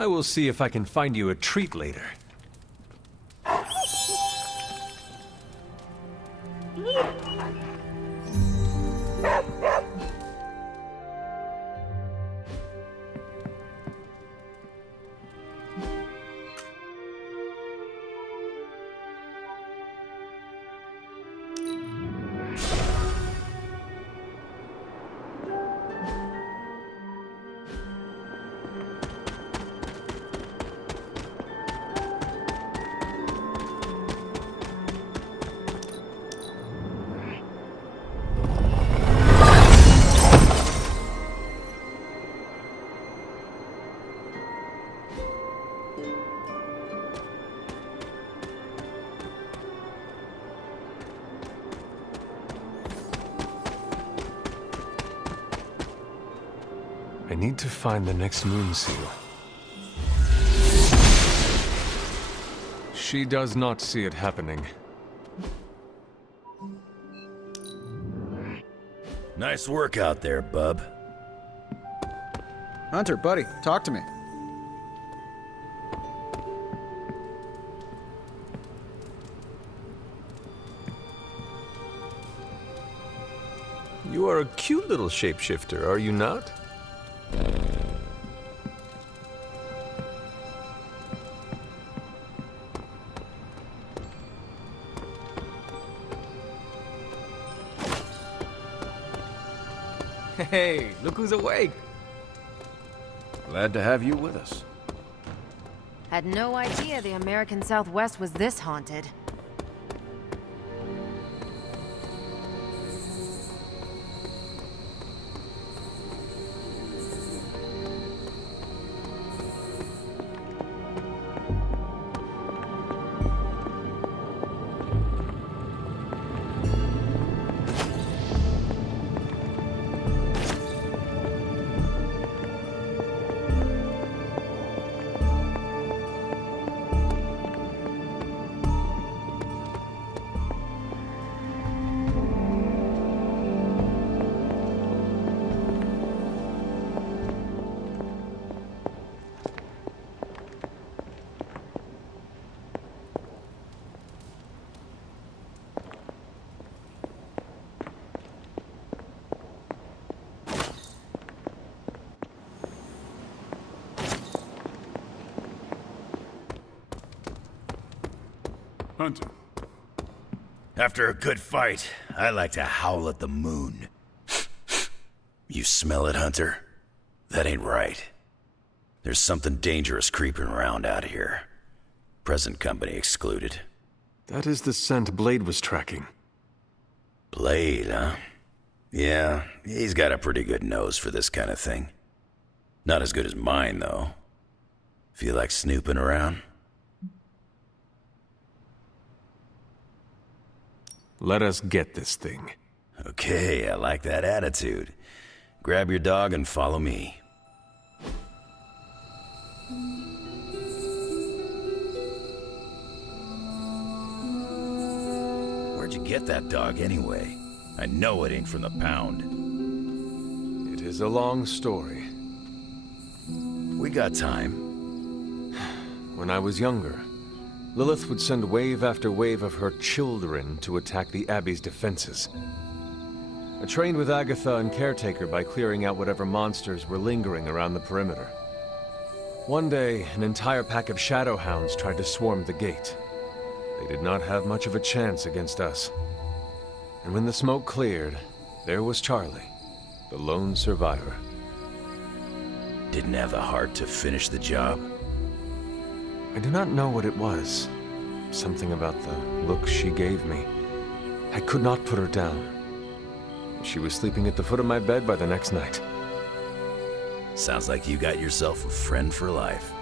I will see if I can find you a treat later. I need to find the next moon seal. She does not see it happening. Nice work out there, bub. Hunter, buddy, talk to me. You are a cute little shapeshifter, are you not? Hey, look who's awake! Glad to have you with us. Had no idea the American Southwest was this haunted. Hunter. After a good fight, I like to howl at the moon. You smell it, Hunter? That ain't right. There's something dangerous creeping around out here. Present company excluded. That is the scent Blade was tracking. Blade, huh? Yeah, he's got a pretty good nose for this kind of thing. Not as good as mine, though. Feel like snooping around? Let us get this thing. Okay, I like that attitude. Grab your dog and follow me. Where'd you get that dog anyway? I know it ain't from the pound. It is a long story. We got time. When I was younger, Lilith would send wave after wave of her children to attack the Abbey's defenses. I trained with Agatha and Caretaker by clearing out whatever monsters were lingering around the perimeter. One day, an entire pack of Shadowhounds tried to swarm the gate. They did not have much of a chance against us. And when the smoke cleared, there was Charlie, the lone survivor. Didn't have the heart to finish the job. I do not know what it was. Something about the look she gave me. I could not put her down. She was sleeping at the foot of my bed by the next night. Sounds like you got yourself a friend for life.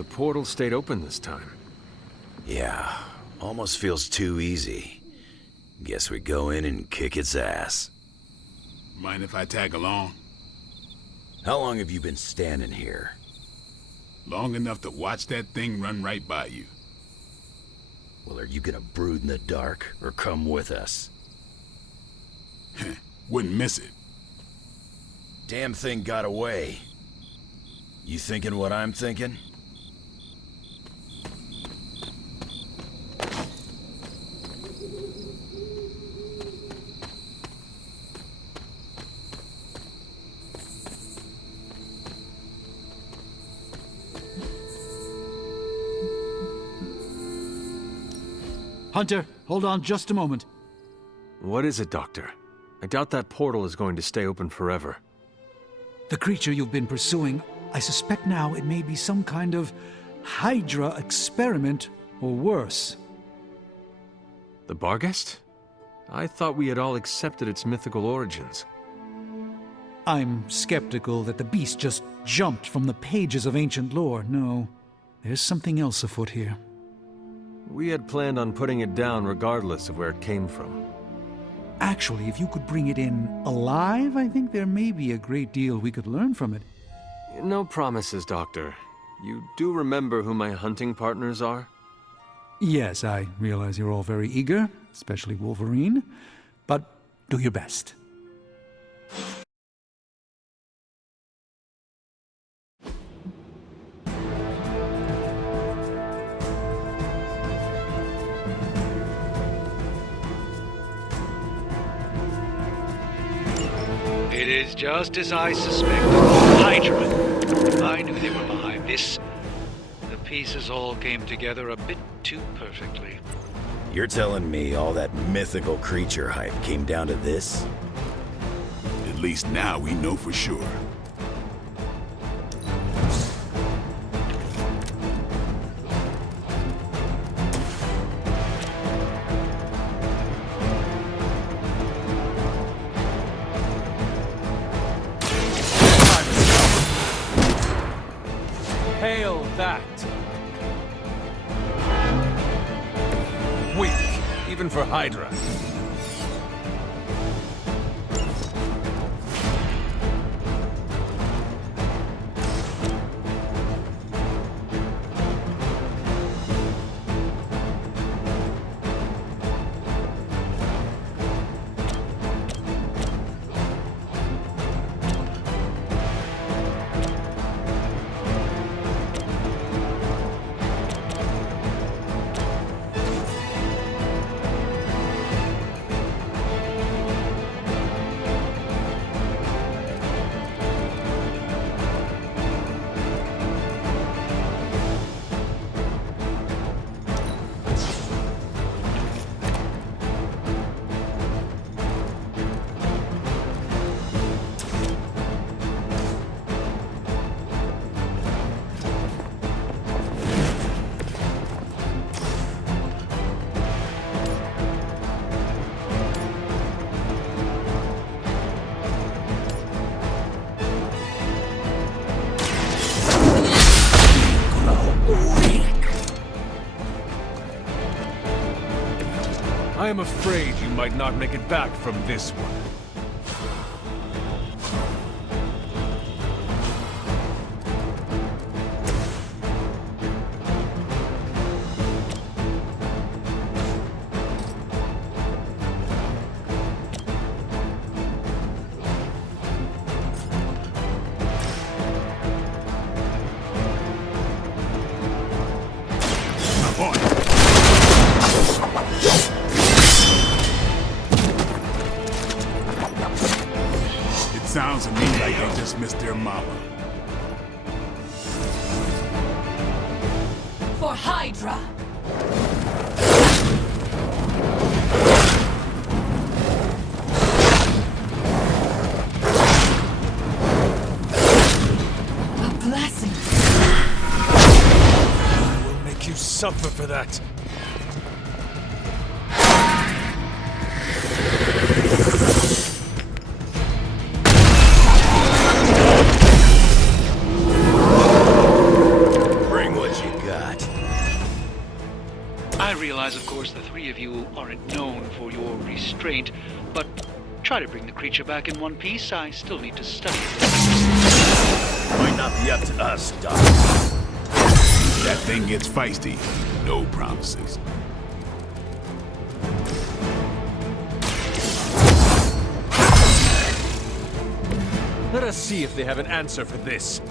The portal stayed open this time. Yeah, almost feels too easy. Guess we go in and kick its ass. Mind if I tag along? How long have you been standing here? Long enough to watch that thing run right by you. Well, are you gonna brood in the dark, or come with us? Wouldn't miss it. Damn thing got away. You thinking what I'm thinking? Hunter, hold on just a moment. What is it, Doctor? I doubt that portal is going to stay open forever. The creature you've been pursuing, I suspect now it may be some kind of Hydra experiment, or worse. The Barghest? I thought we had all accepted its mythical origins. I'm skeptical that the beast just jumped from the pages of ancient lore. No, there's something else afoot here. We had planned on putting it down regardless of where it came from. Actually, if you could bring it in alive, I think there may be a great deal we could learn from it. No promises, Doctor. You do remember who my hunting partners are? Yes, I realize you're all very eager, especially Wolverine, but do your best. It is just as I suspected. Hydra. I knew they were behind this. The pieces all came together a bit too perfectly. You're telling me all that mythical creature hype came down to this? At least now we know for sure. Hail that! Weak, even for Hydra. I am afraid you might not make it back from this one. Sounds to me like they just missed their mama. For Hydra! A blessing. I will make you suffer for that. realize, of course, the three of you aren't known for your restraint, but try to bring the creature back in one piece. I still need to study it. Might not be up to us, Doc. That thing gets feisty. No promises. Let us see if they have an answer for this.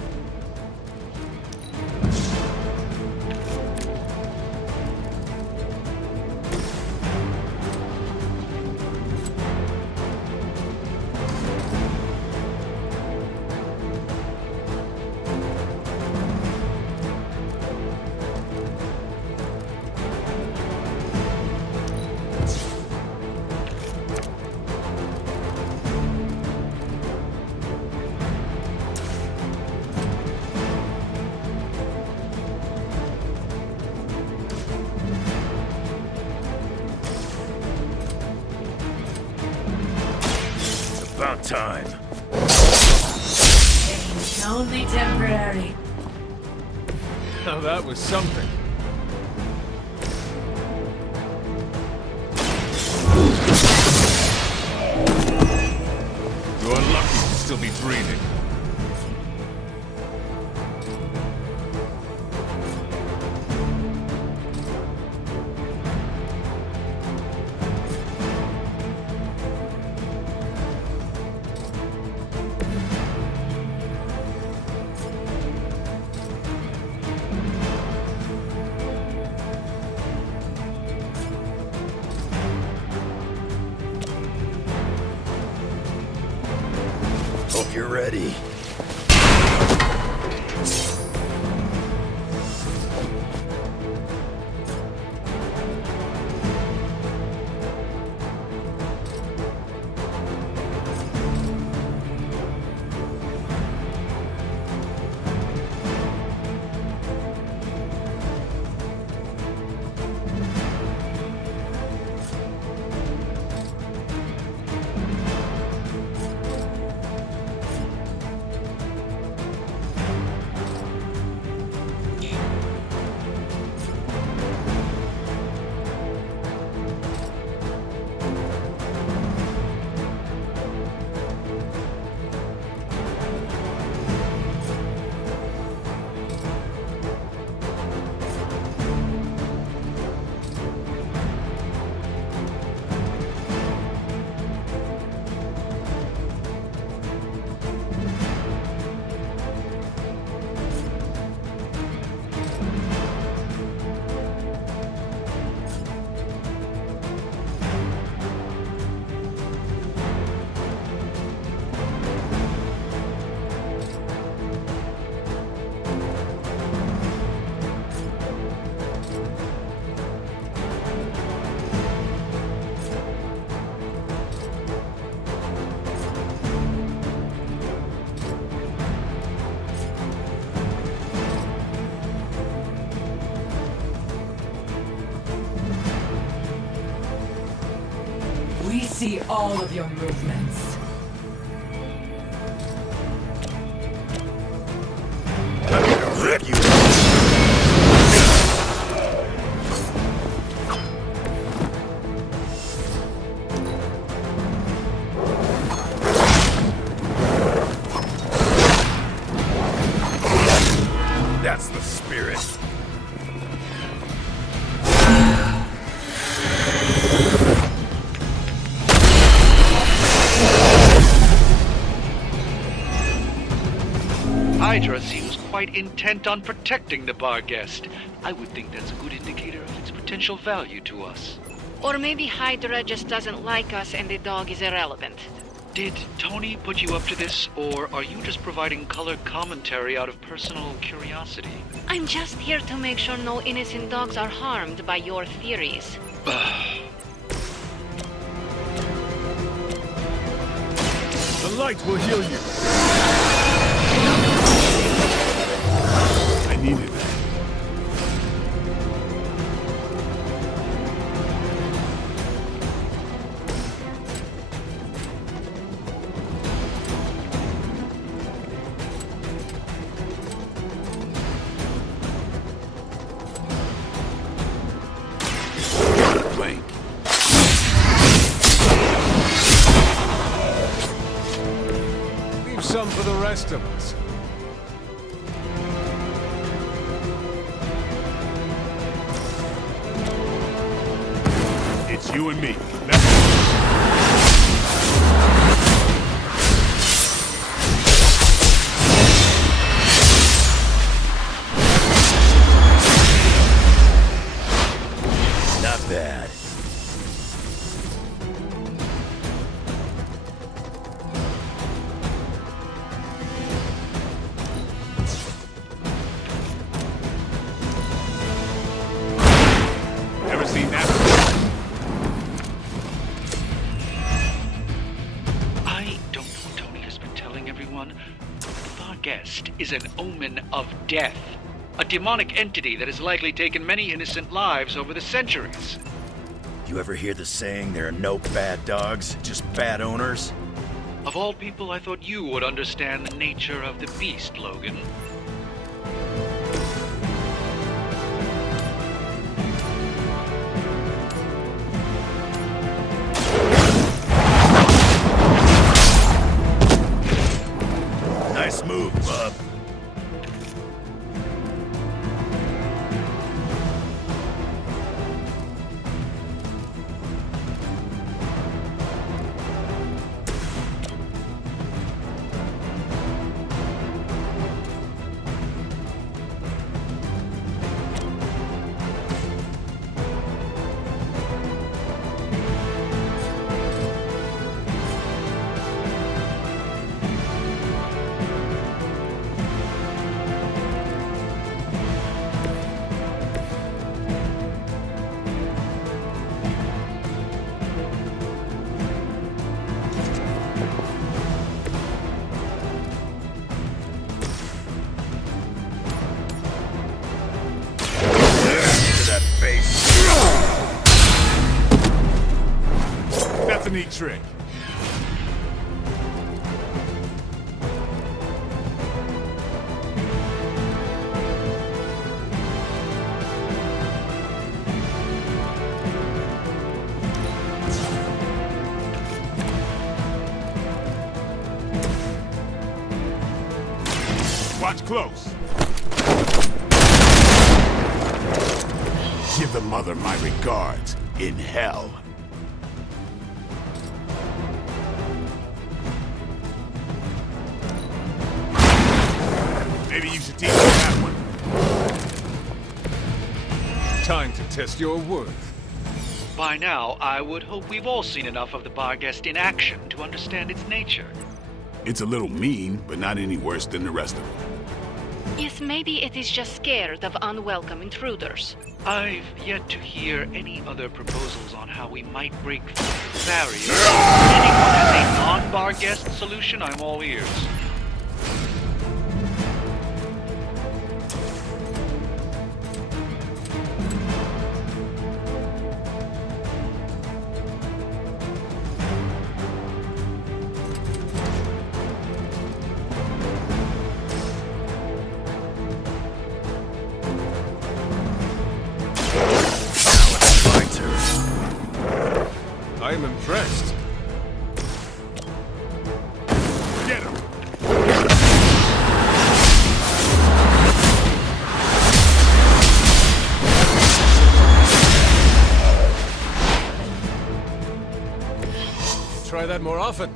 About time. It's only temporary. Now that was something. You're lucky to still be breathing. Hope you're ready. We see all of your movements. I'm gonna rip you. That's the spirit. Hydra seems quite intent on protecting the bar guest. I would think that's a good indicator of its potential value to us. Or maybe Hydra just doesn't like us and the dog is irrelevant. Did Tony put you up to this, or are you just providing color commentary out of personal curiosity? I'm just here to make sure no innocent dogs are harmed by your theories. The light will heal you. I needed that. blank. Leave some for the rest of us. It's you and me. Let's go. Not bad. Ever seen that? I don't know what Tony has been telling everyone. The Barguest is an omen of death. A demonic entity that has likely taken many innocent lives over the centuries. You ever hear the saying, there are no bad dogs, just bad owners? Of all people, I thought you would understand the nature of the beast, Logan. Nice move, bub. That's a neat trick. Watch close. Give the mother my regards in hell. Maybe you should teach me that one. Time to test your worth. By now, I would hope we've all seen enough of the Barguest in action to understand its nature. It's a little mean, but not any worse than the rest of them. Yes, maybe it is just scared of unwelcome intruders. I've yet to hear any other proposals on how we might break through the barrier. If anyone has a non-Barguest solution, I'm all ears. I am impressed. Get him! Try that more often.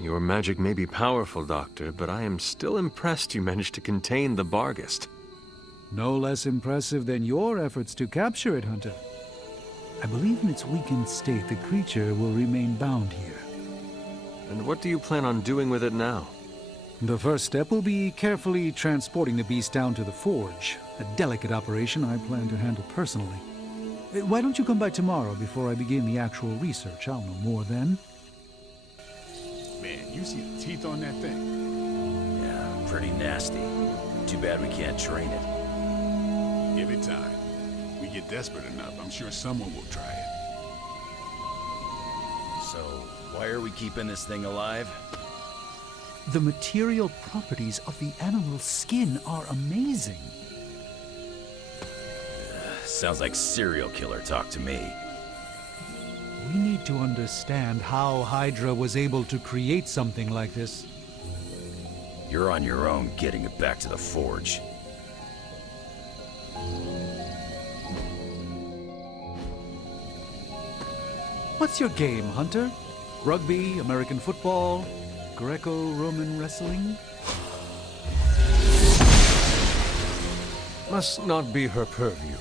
Your magic may be powerful, Doctor, but I am still impressed you managed to contain the Barguest. No less impressive than your efforts to capture it, Hunter. I believe in its weakened state, the creature will remain bound here. And what do you plan on doing with it now? The first step will be carefully transporting the beast down to the forge, a delicate operation I plan to handle personally. Why don't you come by tomorrow before I begin the actual research? I'll know more then. Man, you see the teeth on that thing? Yeah, pretty nasty. Too bad we can't train it. Give it time. We get desperate enough, I'm sure someone will try it. So, why are we keeping this thing alive? The material properties of the animal's skin are amazing. Sounds like serial killer talk to me. We need to understand how Hydra was able to create something like this. You're on your own getting it back to the forge. What's your game, Hunter? Rugby, American football, Greco-Roman wrestling? Must not be her purview.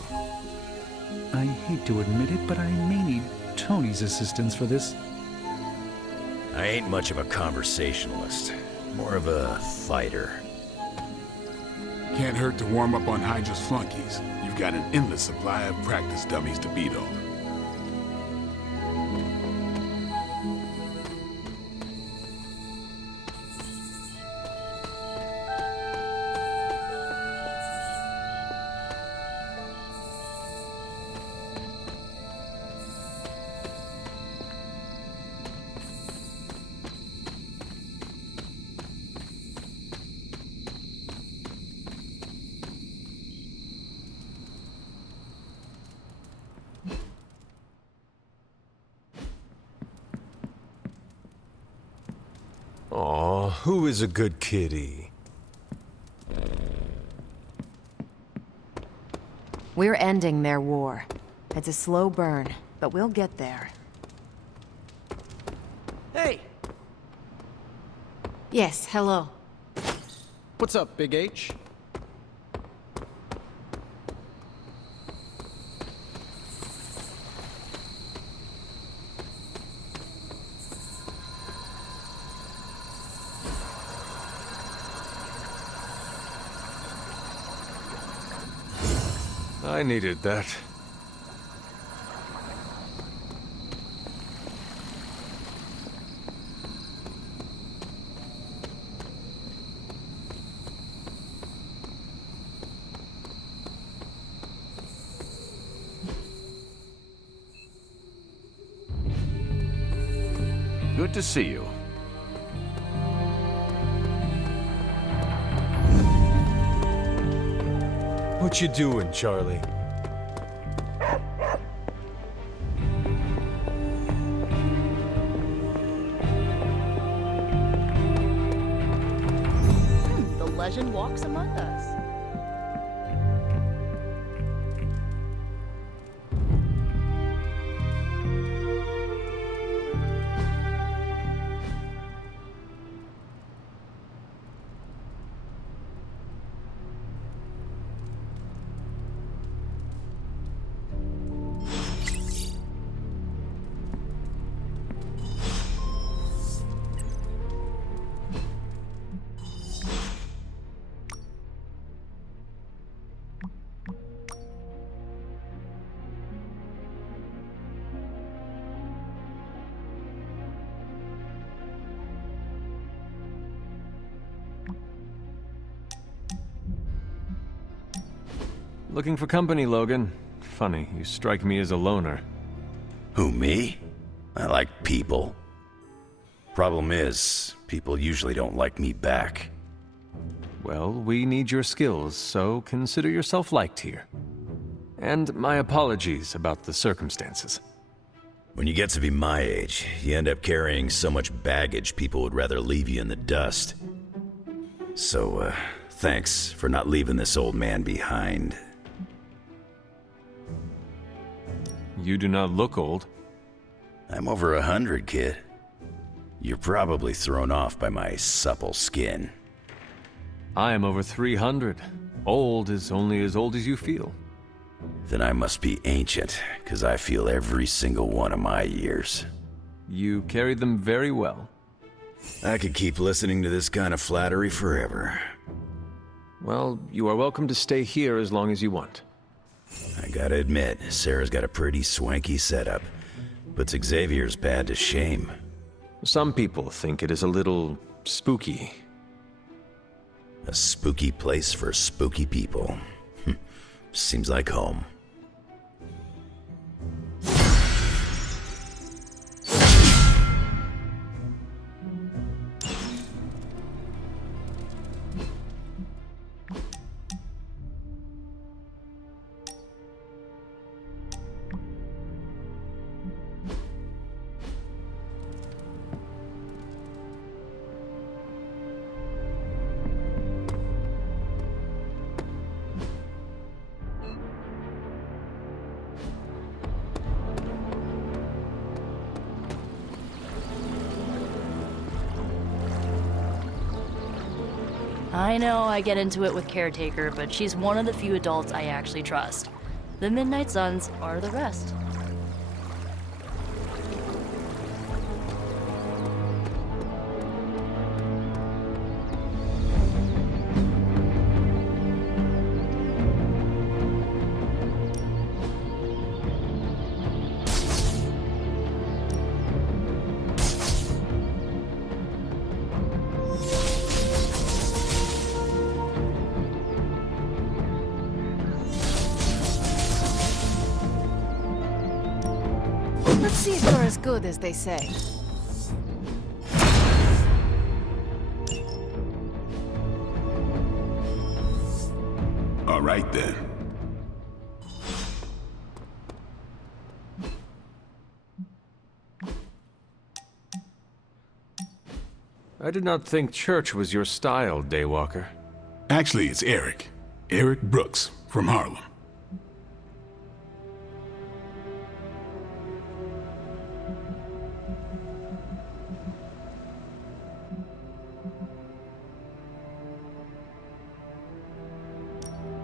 I hate to admit it, but I may need Tony's assistance for this. I ain't much of a conversationalist. More of a fighter. Can't hurt to warm up on Hydra's flunkies. You've got an endless supply of practice dummies to beat on. Aw, who is a good kitty? We're ending their war. It's a slow burn, but we'll get there. Hey! Yes, hello. What's up, Big H? I needed that. Good to see you. What you doing, Charlie? The legend walks among us. Looking for company, Logan. Funny, you strike me as a loner. Who, me? I like people. Problem is, people usually don't like me back. Well, we need your skills, so consider yourself liked here. And my apologies about the circumstances. When you get to be my age, you end up carrying so much baggage people would rather leave you in the dust. So, thanks for not leaving this old man behind. You do not look old. I'm over 100, kid. You're probably thrown off by my supple skin. I am over 300. Old is only as old as you feel. Then I must be ancient, because I feel every single one of my years. You carried them very well. I could keep listening to this kind of flattery forever. Well, you are welcome to stay here as long as you want. I gotta admit, Sarah's got a pretty swanky setup. Puts Xavier's bad to shame. Some people think it is a little spooky. A spooky place for spooky people. Seems like home. I know I get into it with Caretaker, but she's one of the few adults I actually trust. The Midnight Suns are the rest. Let's see if you're as good as they say. All right then. I did not think church was your style, Daywalker. Actually, it's Eric. Eric Brooks from Harlem.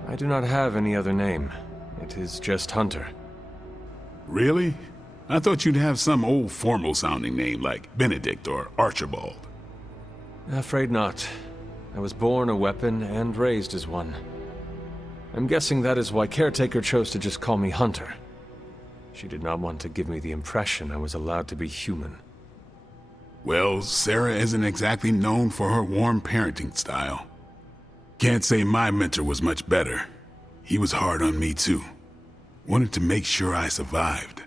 I do not have any other name. It is just Hunter. Really? I thought you'd have some old formal-sounding name like Benedict or Archibald. Afraid not. I was born a weapon and raised as one. I'm guessing that is why Caretaker chose to just call me Hunter. She did not want to give me the impression I was allowed to be human. Well, Sarah isn't exactly known for her warm parenting style. Can't say my mentor was much better. He was hard on me too. Wanted to make sure I survived.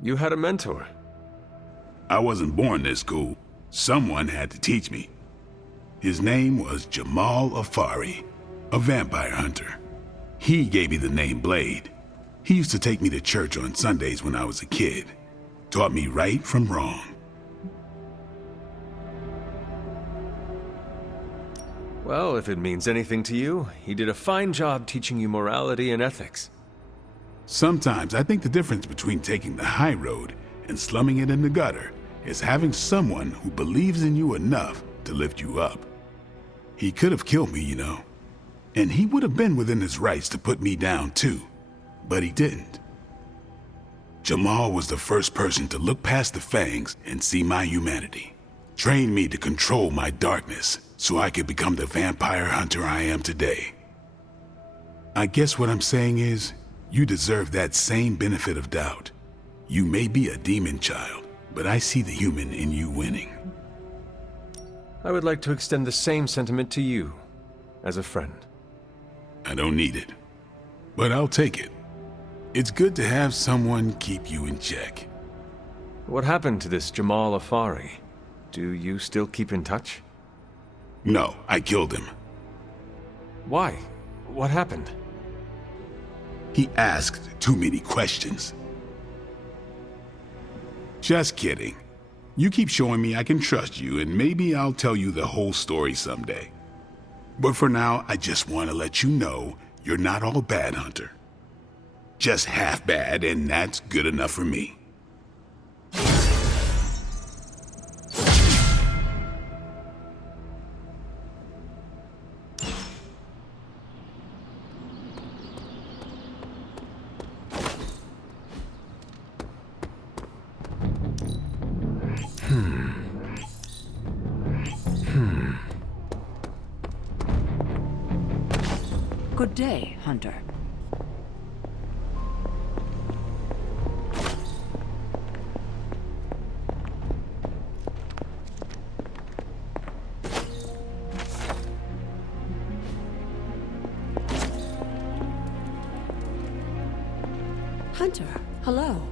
You had a mentor? I wasn't born this cool. Someone had to teach me. His name was Jamal Afari, a vampire hunter. He gave me the name Blade. He used to take me to church on Sundays when I was a kid. Taught me right from wrong. Well, if it means anything to you, he did a fine job teaching you morality and ethics. Sometimes I think the difference between taking the high road and slumming it in the gutter is having someone who believes in you enough to lift you up. He could have killed me, you know. And he would have been within his rights to put me down too. But he didn't. Jamal was the first person to look past the fangs and see my humanity. Trained me to control my darkness so I could become the vampire hunter I am today. I guess what I'm saying is, you deserve that same benefit of doubt. You may be a demon child, but I see the human in you winning. I would like to extend the same sentiment to you, as a friend. I don't need it, but I'll take it. It's good to have someone keep you in check. What happened to this Jamal Afari? Do you still keep in touch? No, I killed him. Why? What happened? He asked too many questions. Just kidding. You keep showing me I can trust you, and maybe I'll tell you the whole story someday. But for now, I just want to let you know you're not all bad, Hunter. Just half bad, and that's good enough for me. Good day, Hunter. Hunter, hello.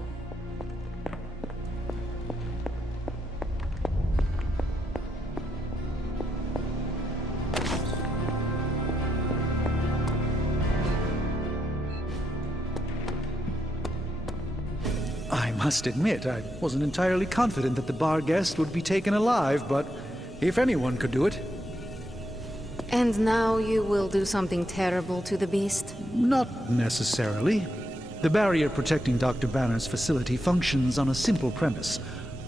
I must admit, I wasn't entirely confident that the bar guest would be taken alive, but if anyone could do it. And now you will do something terrible to the beast? Not necessarily. The barrier protecting Dr. Banner's facility functions on a simple premise.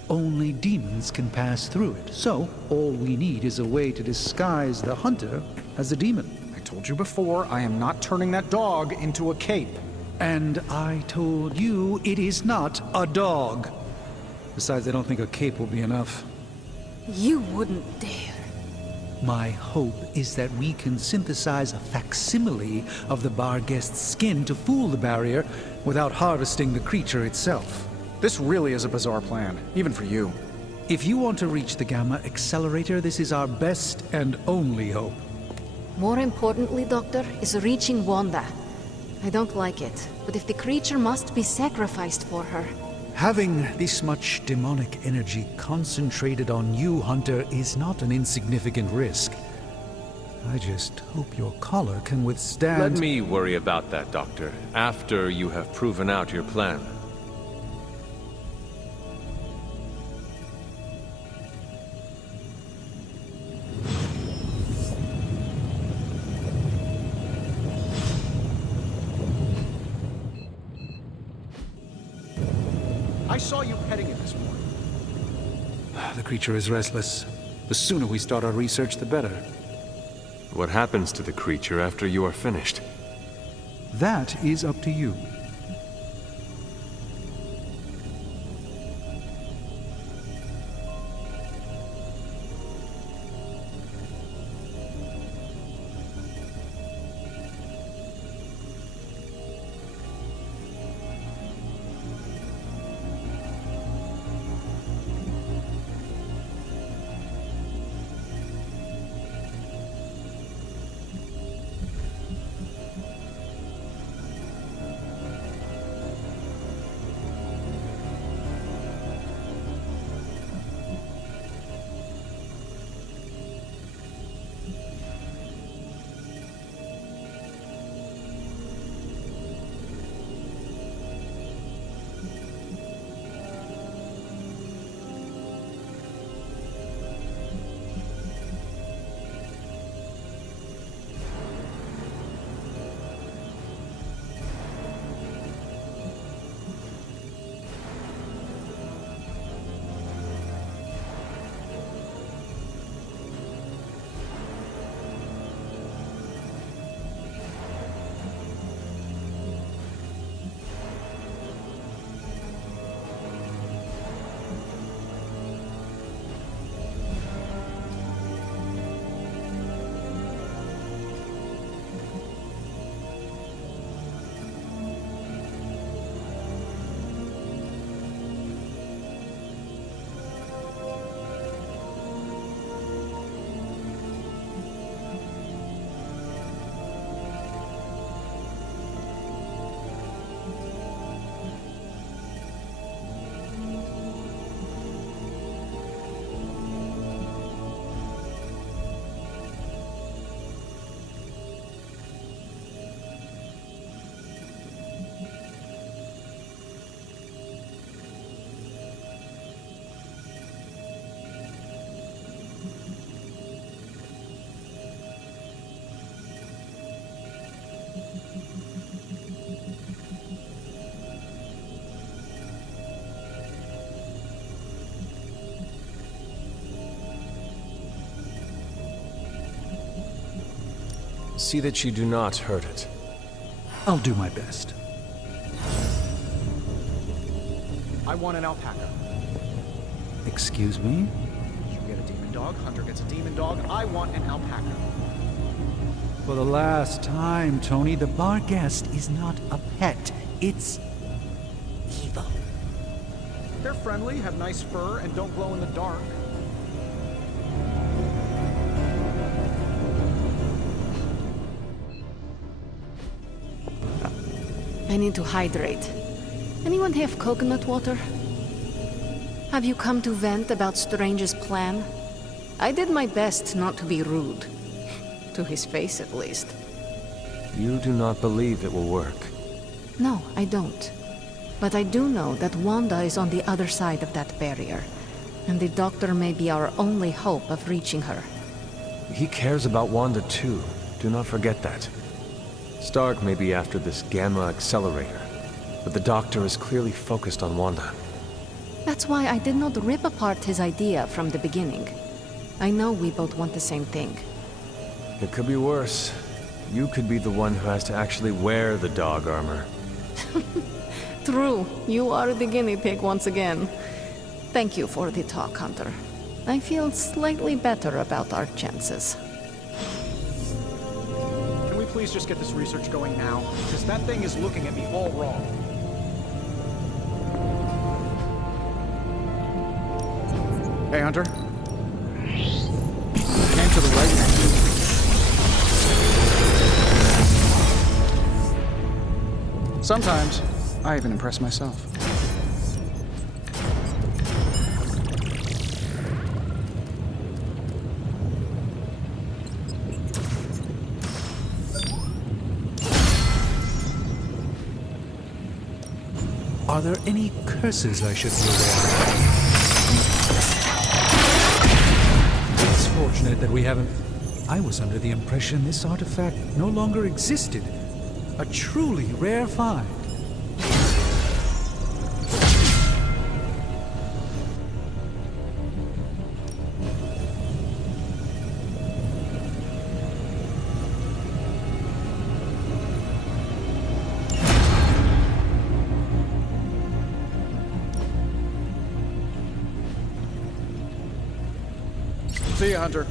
Only demons can pass through it, so all we need is a way to disguise the hunter as a demon. I told you before, I am not turning that dog into a cape. And I told you it is not a dog. Besides, I don't think a cape will be enough. You wouldn't dare. My hope is that we can synthesize a facsimile of the bar guest's skin to fool the barrier without harvesting the creature itself. This really is a bizarre plan, even for you. If you want to reach the Gamma Accelerator, this is our best and only hope. More importantly, Doctor, is reaching Wanda. I don't like it, but if the creature must be sacrificed for her... Having this much demonic energy concentrated on you, Hunter, is not an insignificant risk. I just hope your collar can withstand... Let me worry about that, Doctor, after you have proven out your plan. I saw you petting it this morning. The creature is restless. The sooner we start our research, the better. What happens to the creature after you are finished? That is up to you. See that you do not hurt it. I'll do my best. I want an alpaca. Excuse me? You get a demon dog, Hunter gets a demon dog. I want an alpaca. For the last time, Tony, the bar guest is not a pet. It's evil. They're friendly, have nice fur, and don't glow in the dark. I need to hydrate. Anyone have coconut water? Have you come to vent about Strange's plan? I did my best not to be rude. To his face, at least. You do not believe it will work. No, I don't. But I do know that Wanda is on the other side of that barrier, and the Doctor may be our only hope of reaching her. He cares about Wanda too. Do not forget that. Stark may be after this Gamma accelerator, but the Doctor is clearly focused on Wanda. That's why I did not rip apart his idea from the beginning. I know we both want the same thing. It could be worse. You could be the one who has to actually wear the dog armor. True, you are the guinea pig once again. Thank you for the talk, Hunter. I feel slightly better about our chances. Can we please just get this research going now? Because that thing is looking at me all wrong. Hey, Hunter. Came to the right man. Sometimes, I even impress myself. Are there any curses I should be aware of? It's fortunate that we haven't... I was under the impression this artifact no longer existed. A truly rare find. See ya, Hunter.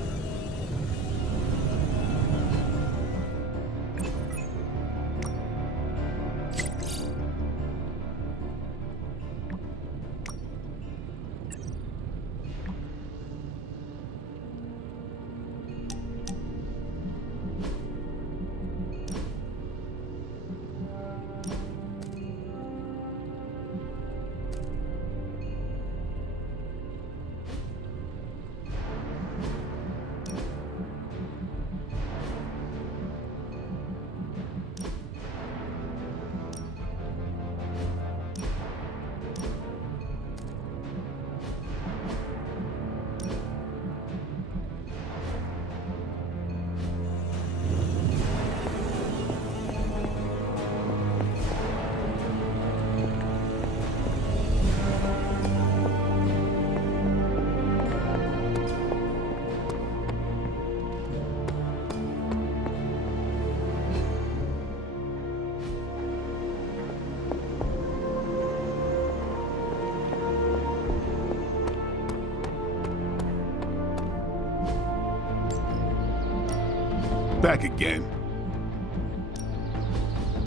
Back again.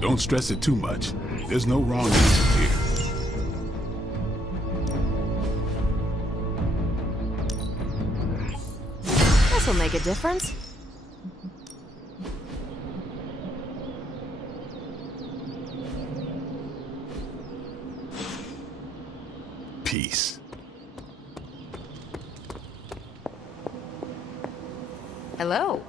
Don't stress it too much. There's no wrong answers here. This'll make a difference. Peace. Hello.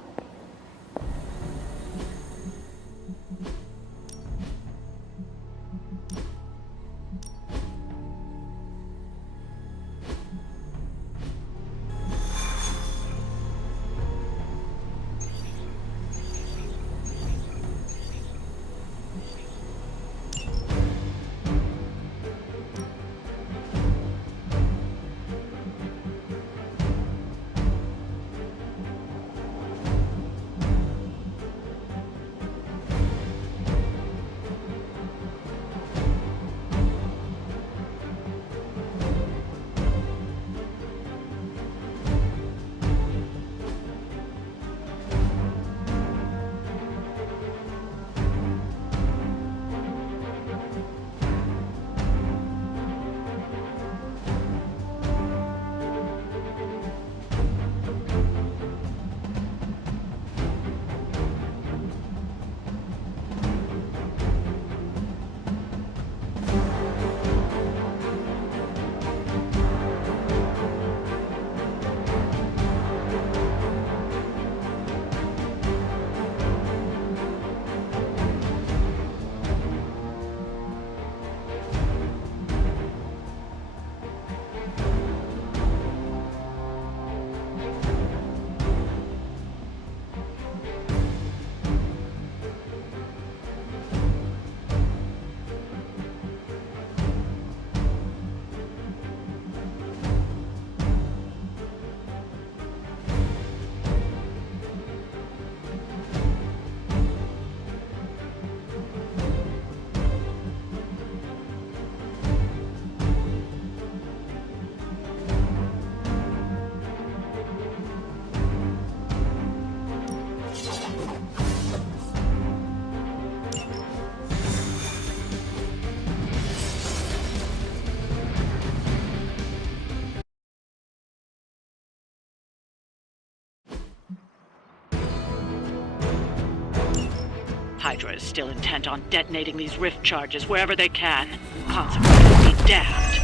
Hydra is still intent on detonating these rift charges wherever they can. Consequences be damned.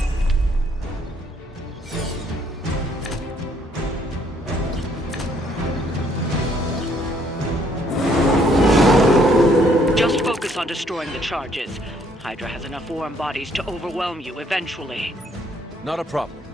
Just focus on destroying the charges. Hydra has enough warm bodies to overwhelm you eventually. Not a problem.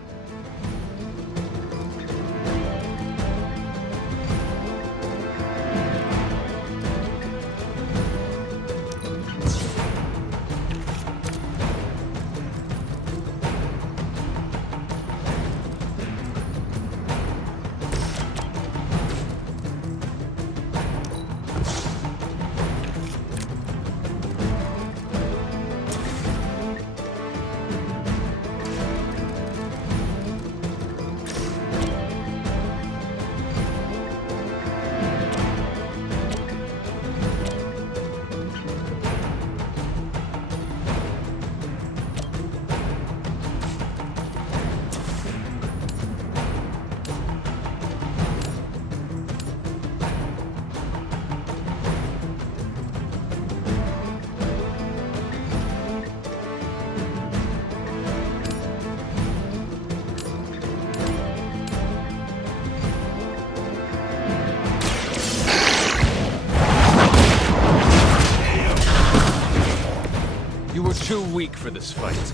You were too weak for this fight.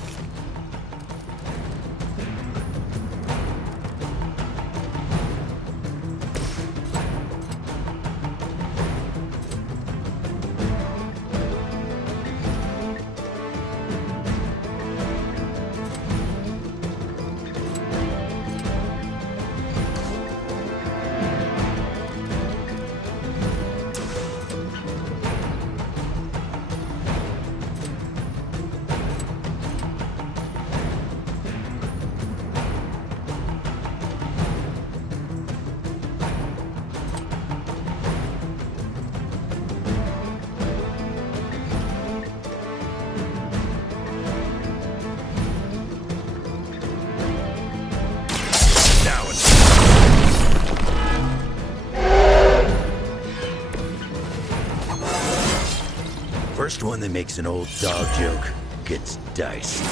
First one that makes an old dog joke gets diced.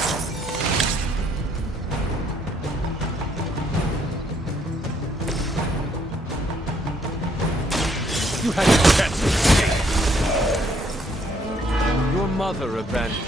You had your chance to escape. Your mother abandoned you.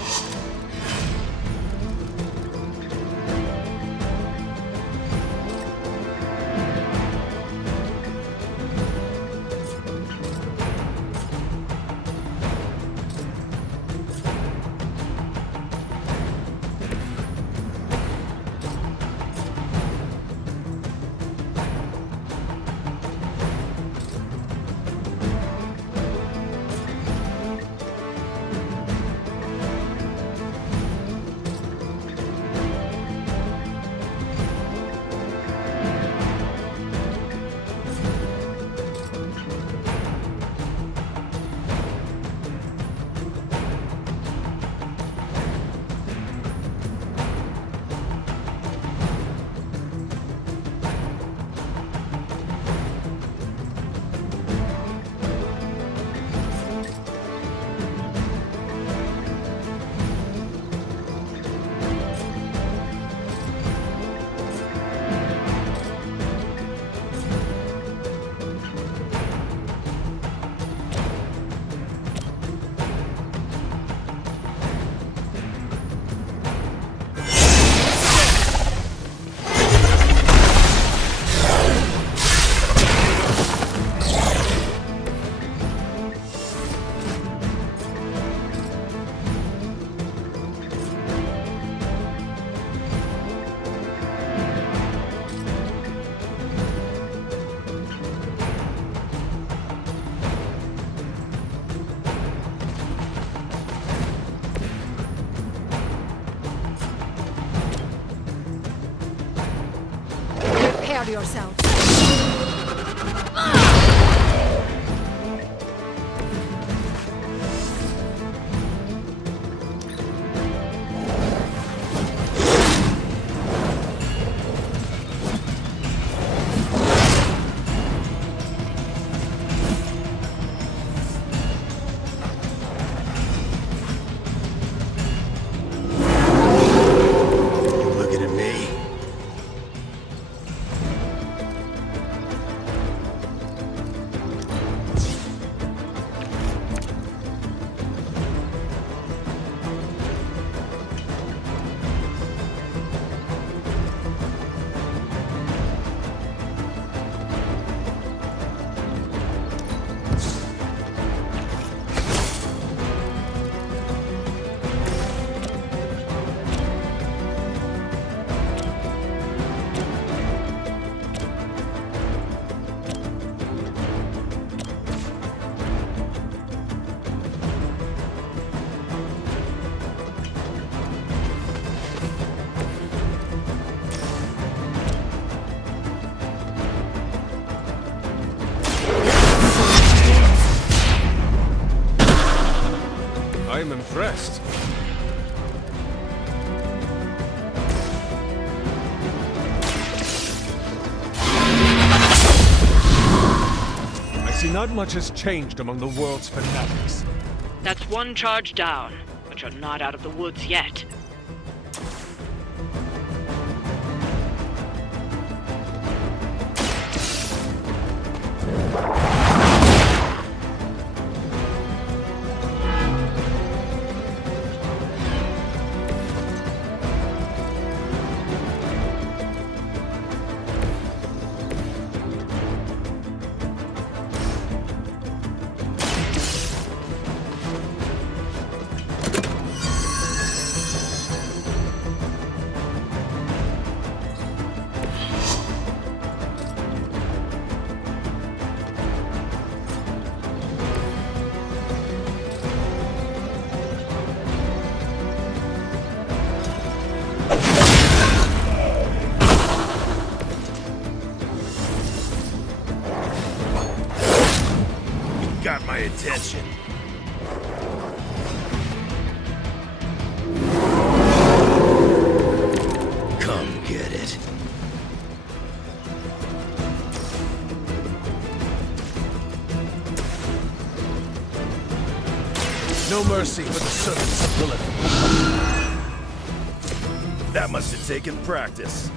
Prepare yourselves. dressed. I see not much has changed among the world's fanatics. That's one charge down, but you're not out of the woods yet. Got my attention. Come get it. No mercy for the servants of Lilith. That must have taken practice.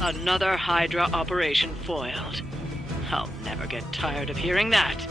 Another Hydra operation foiled. I'll never get tired of hearing that.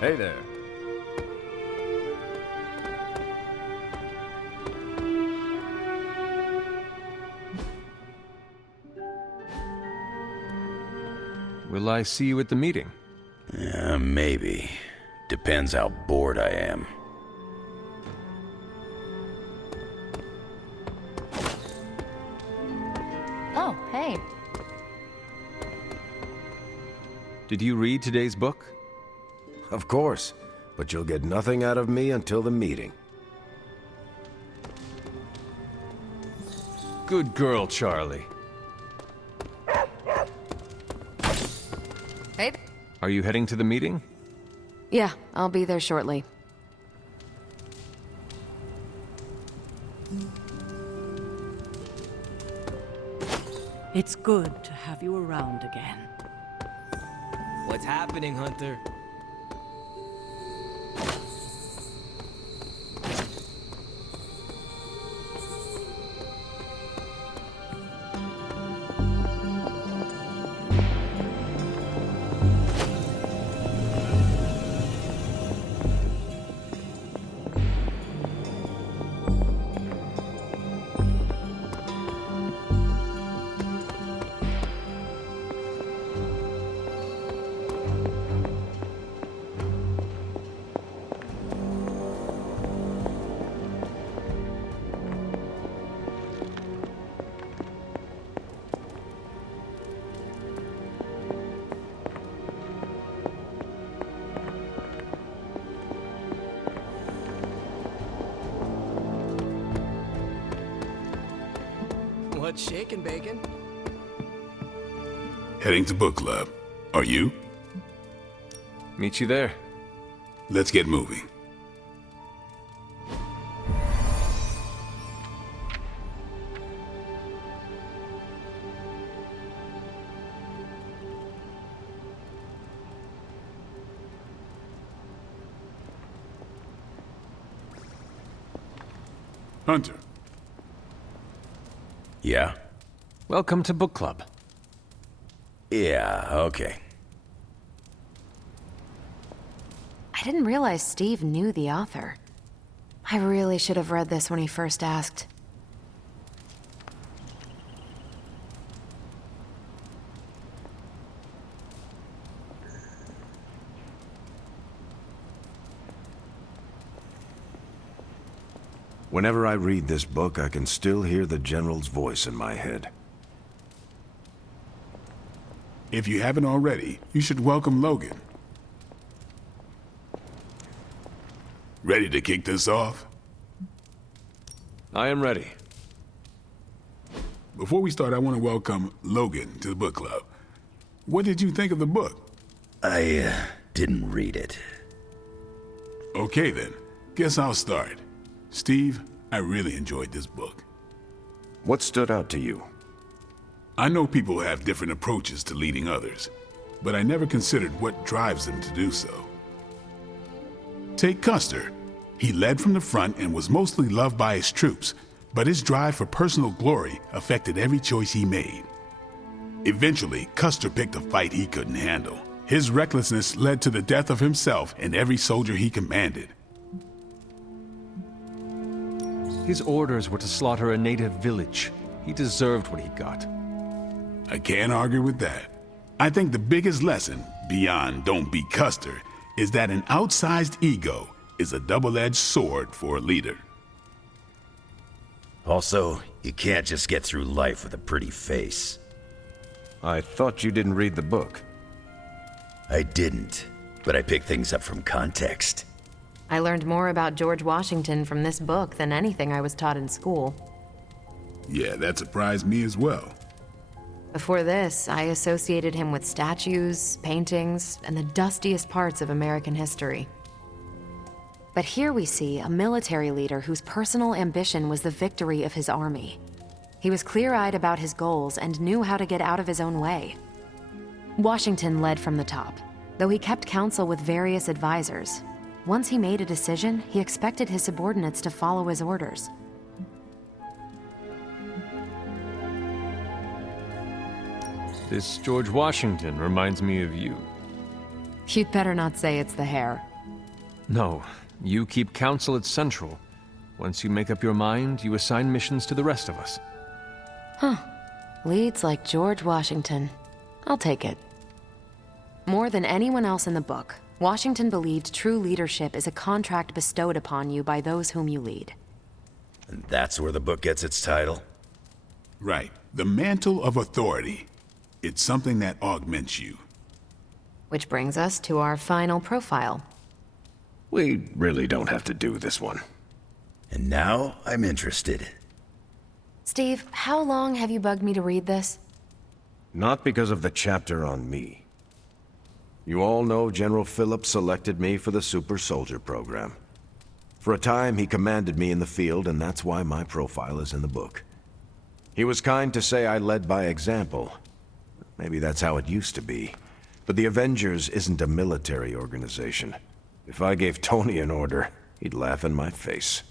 Hey there. Will I see you at the meeting? Maybe. Depends how bored I am. Oh, hey. Did you read today's book? Of course, but you'll get nothing out of me until the meeting. Good girl, Charlie. Hey. Are you heading to the meeting? Yeah, I'll be there shortly. It's good to have you around again. What's happening, Hunter? What's shaking, Bacon? Heading to book club. Are you? Meet you there. Let's get moving. Hunter. Yeah? Welcome to book club. Yeah, okay. I didn't realize Steve knew the author. I really should have read this when he first asked. Whenever I read this book, I can still hear the General's voice in my head. If you haven't already, you should welcome Logan. Ready to kick this off? I am ready. Before we start, I want to welcome Logan to the book club. What did you think of the book? I didn't read it. Okay then, guess I'll start. Steve, I really enjoyed this book. What stood out to you? I know people have different approaches to leading others, but I never considered what drives them to do so. Take Custer. He led from the front and was mostly loved by his troops, but his drive for personal glory affected every choice he made. Eventually, Custer picked a fight he couldn't handle. His recklessness led to the death of himself and every soldier he commanded. His orders were to slaughter a native village. He deserved what he got. I can't argue with that. I think the biggest lesson, beyond don't be Custer, is that an outsized ego is a double-edged sword for a leader. Also, you can't just get through life with a pretty face. I thought you didn't read the book. I didn't, but I picked things up from context. I learned more about George Washington from this book than anything I was taught in school. Yeah, that surprised me as well. Before this, I associated him with statues, paintings, and the dustiest parts of American history. But here we see a military leader whose personal ambition was the victory of his army. He was clear-eyed about his goals and knew how to get out of his own way. Washington led from the top, though he kept counsel with various advisors. Once he made a decision, he expected his subordinates to follow his orders. This George Washington reminds me of you. You'd better not say it's the hair. No, you keep counsel at Central. Once you make up your mind, you assign missions to the rest of us. Huh. Leads like George Washington. I'll take it. More than anyone else in the book, Washington believed true leadership is a contract bestowed upon you by those whom you lead. And that's where the book gets its title? Right. The mantle of authority. It's something that augments you. Which brings us to our final profile. We really don't have to do this one. And now I'm interested. Steve, how long have you bugged me to read this? Not because of the chapter on me. You all know General Phillips selected me for the Super Soldier program. For a time, he commanded me in the field, and that's why my profile is in the book. He was kind to say I led by example. Maybe that's how it used to be. But the Avengers isn't a military organization. If I gave Tony an order, he'd laugh in my face.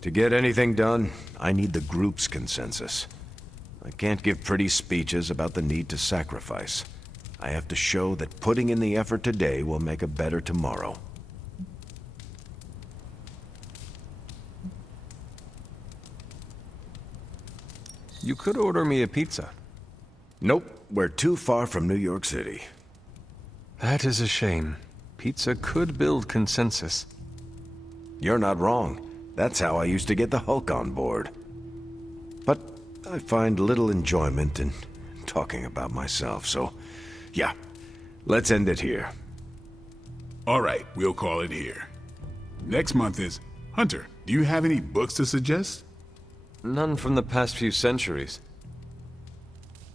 To get anything done, I need the group's consensus. I can't give pretty speeches about the need to sacrifice. I have to show that putting in the effort today will make a better tomorrow. You could order me a pizza. Nope, we're too far from New York City. That is a shame. Pizza could build consensus. You're not wrong. That's how I used to get the Hulk on board. But I find little enjoyment in talking about myself, so yeah, let's end it here. All right, we'll call it here. Next month is... Hunter, do you have any books to suggest? None from the past few centuries.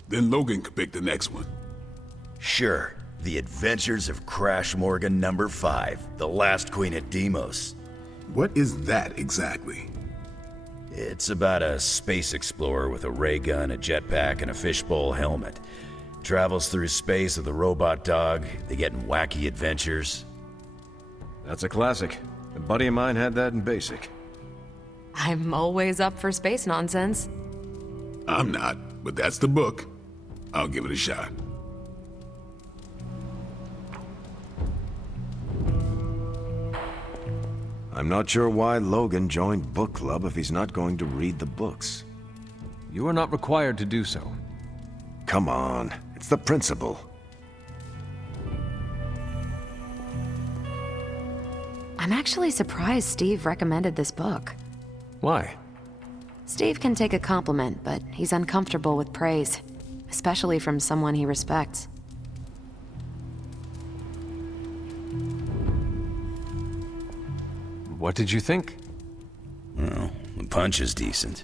Then Logan could pick the next one. Sure. The Adventures of Crash Morgan number 5, The Last Queen at Deimos. What is that exactly? It's about a space explorer with a ray gun, a jetpack, and a fishbowl helmet. Travels through space with a robot dog. They get in wacky adventures. That's a classic. A buddy of mine had that in basic. I'm always up for space nonsense. I'm not. but that's the book. I'll give it a shot. I'm not sure why Logan joined book club if he's not going to read the books. You are not required to do so. Come on, it's the principle. I'm actually surprised Steve recommended this book. Why? Steve can take a compliment, but he's uncomfortable with praise, especially from someone he respects. What did you think? Well, the punch is decent,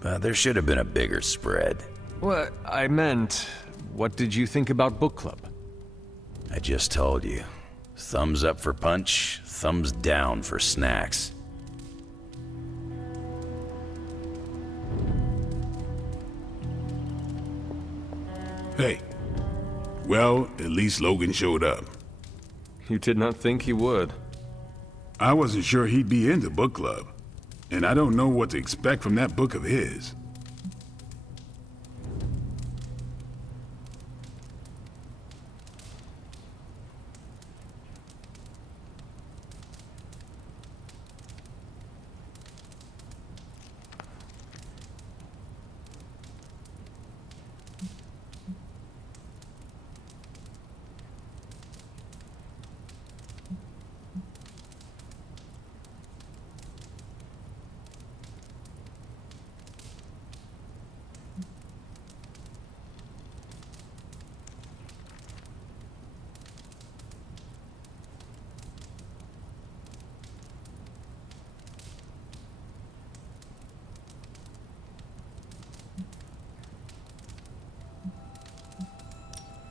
but there should have been a bigger spread. What I meant, what did you think about book club? I just told you. Thumbs up for punch, thumbs down for snacks. Hey. Well, at least Logan showed up. You did not think he would. I wasn't sure he'd be into book club, and I don't know what to expect from that book of his.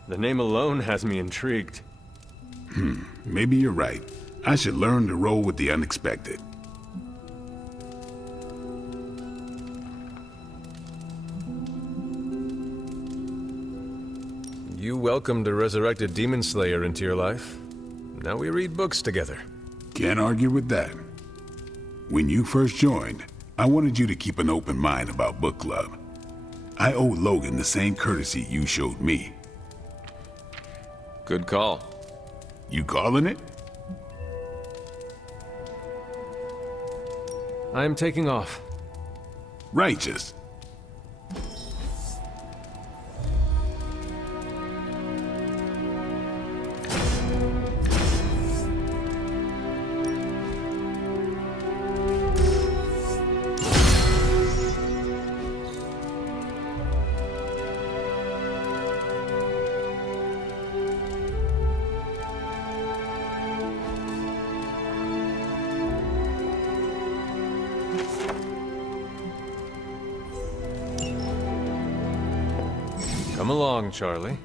The name alone has me intrigued. Maybe you're right. I should learn to roll with the unexpected. You welcomed a resurrected demon slayer into your life. Now we read books together. Can't argue with that. When you first joined, I wanted you to keep an open mind about book club. I owe Logan the same courtesy you showed me. Good call. You calling it? I am taking off. Righteous. Come along, Charlie.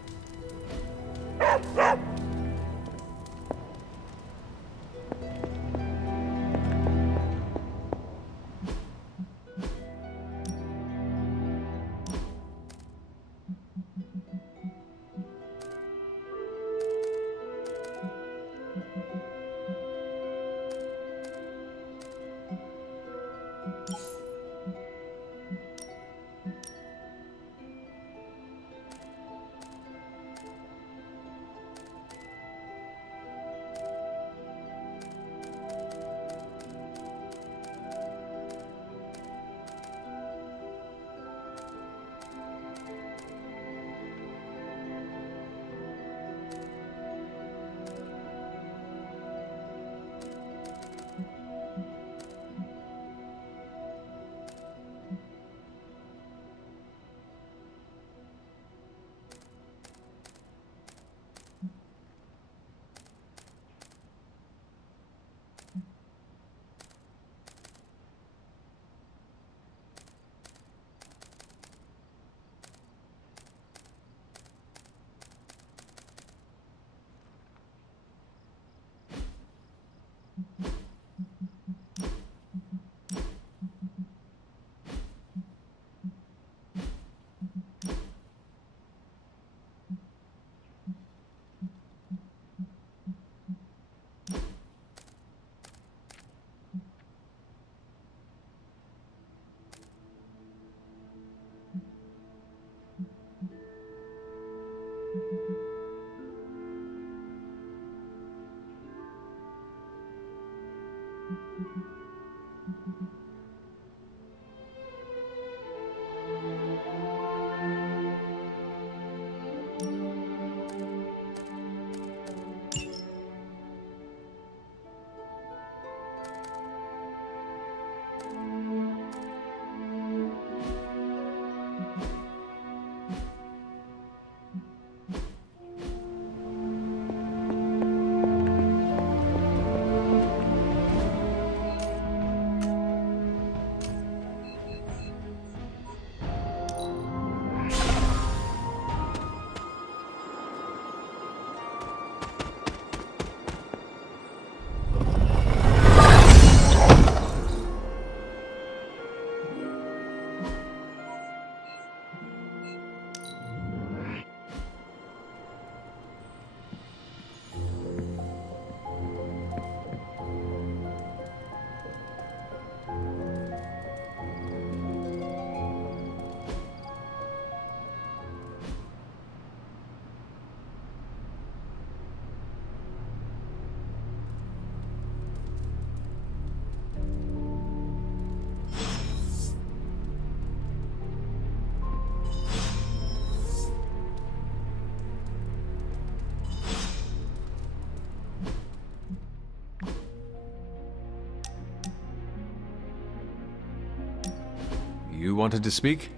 You wanted to speak?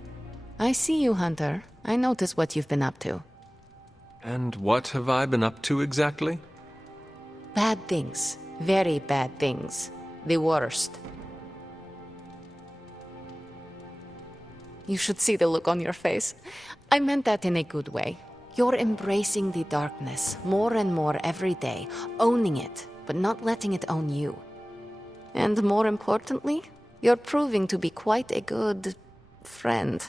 I see you, Hunter. I notice what you've been up to. And what have I been up to exactly? Bad things. Very bad things. The worst. You should see the look on your face. I meant that in a good way. You're embracing the darkness more and more every day, owning it, but not letting it own you. And more importantly, you're proving to be quite a good friend.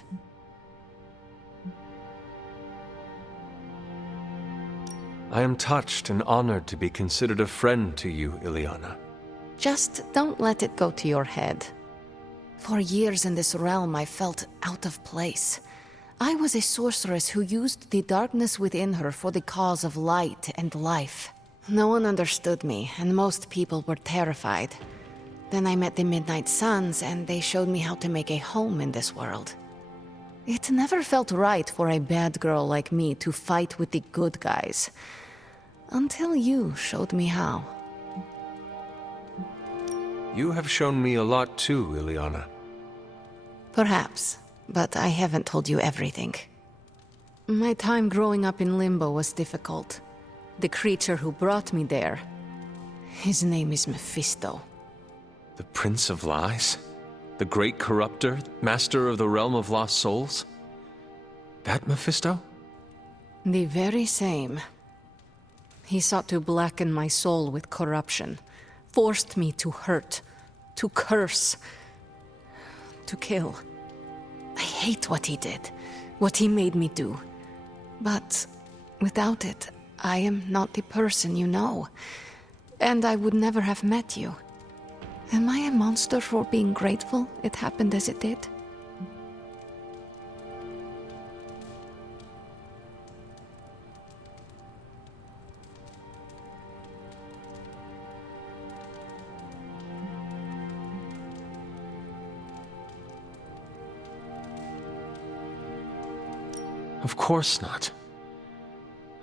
I am touched and honored to be considered a friend to you, Ileana. Just don't let it go to your head. For years in this realm, I felt out of place. I was a sorceress who used the darkness within her for the cause of light and life. No one understood me, and most people were terrified. Then I met the Midnight Suns, and they showed me how to make a home in this world. It never felt right for a bad girl like me to fight with the good guys. Until you showed me how. You have shown me a lot too, Ileana. Perhaps, but I haven't told you everything. My time growing up in Limbo was difficult. The creature who brought me there, his name is Mephisto. The Prince of Lies? The Great Corruptor? Master of the Realm of Lost Souls? That Mephisto? The very same. He sought to blacken my soul with corruption, forced me to hurt, to curse, to kill. I hate what he did, what he made me do. But without it, I am not the person you know, and I would never have met you. Am I a monster for being grateful it happened as it did? Of course not.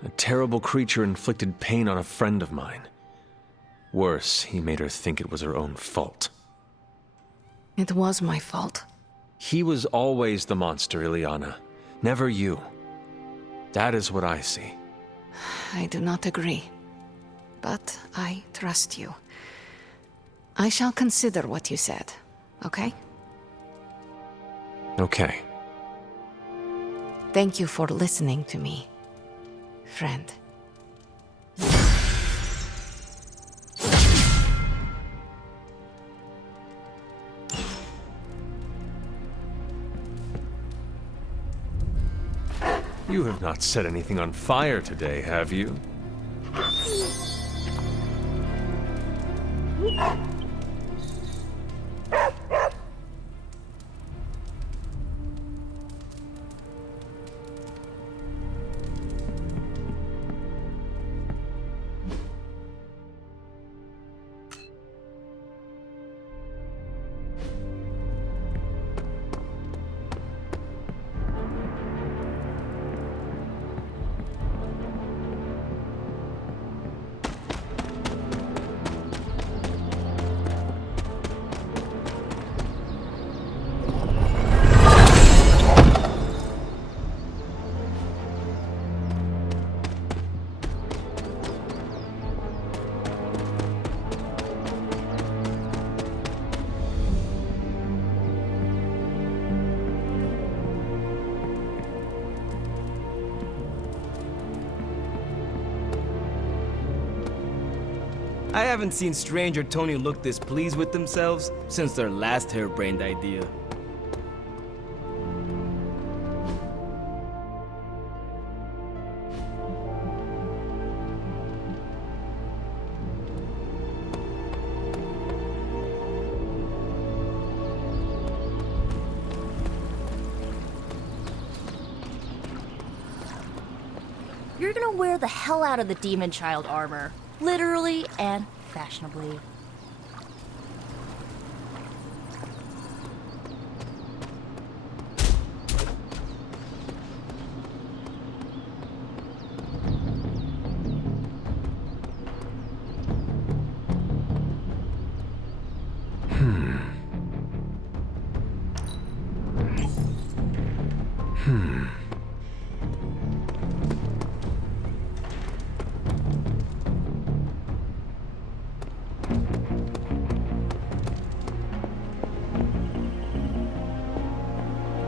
A terrible creature inflicted pain on a friend of mine. Worse, he made her think it was her own fault. It was my fault. He was always the monster, Ileana. Never you. That is what I see. I do not agree. But I trust you. I shall consider what you said, okay? Okay. Thank you for listening to me, friend. You have not set anything on fire today, have you? I haven't seen Strange or Tony look this pleased with themselves since their last harebrained idea. You're gonna wear the hell out of the Demon Child armor. Literally and fashionably.